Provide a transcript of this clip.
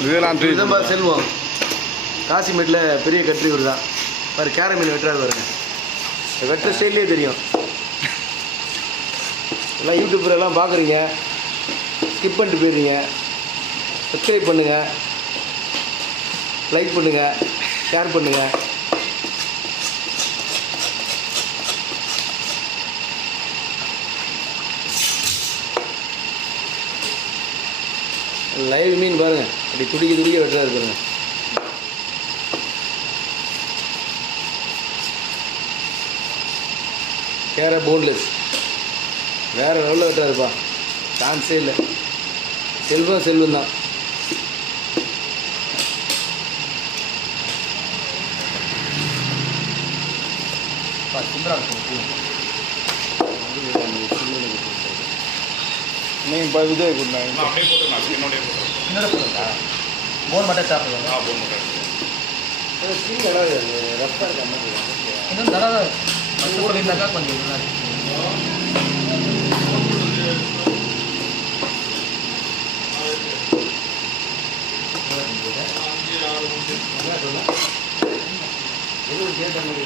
இதுதான் செல்வம். காசிமேட்டில் பெரிய கட்ரி இவர் தான். பாரு கேர மீன் வெட்டுறாரு பாருங்க. வெட்டுற ஸ்டைல்லே தெரியும். எல்லாம் யூடியூப்ல எல்லாம் பார்க்குறீங்க, ஸ்கிப் பண்ணிட்டு போயிடுறீங்க. சப்ஸ்கிரைப் பண்ணுங்கள், லைக் பண்ணுங்கள், ஷேர் பண்ணுங்கள். லைவ் மீன் பாருங்கள், அப்படி துடிக்க துடிக்க வெட்டுறா இருக்குங்க. கேர போன்லெஸ் வேறு லெவலில் வெட்டுறாருப்பா, சான்ஸே இல்லை. செல்வம் செல்வம் தான். நீங்கள் இப்போ இதே கொடுங்க. அப்படியே போட்டுருந்தா என்னோடய என்னோட போடுறா போன் மட்டும் சாப்பிடுங்க. போன் மட்டும் ஸ்கின் ஏதாவது ரஃப்பாக இருக்க மாதிரி இன்னும் தராத சொல்லியிருந்தாக்கா கொஞ்சம் எதுவும் கேட்ட மாதிரி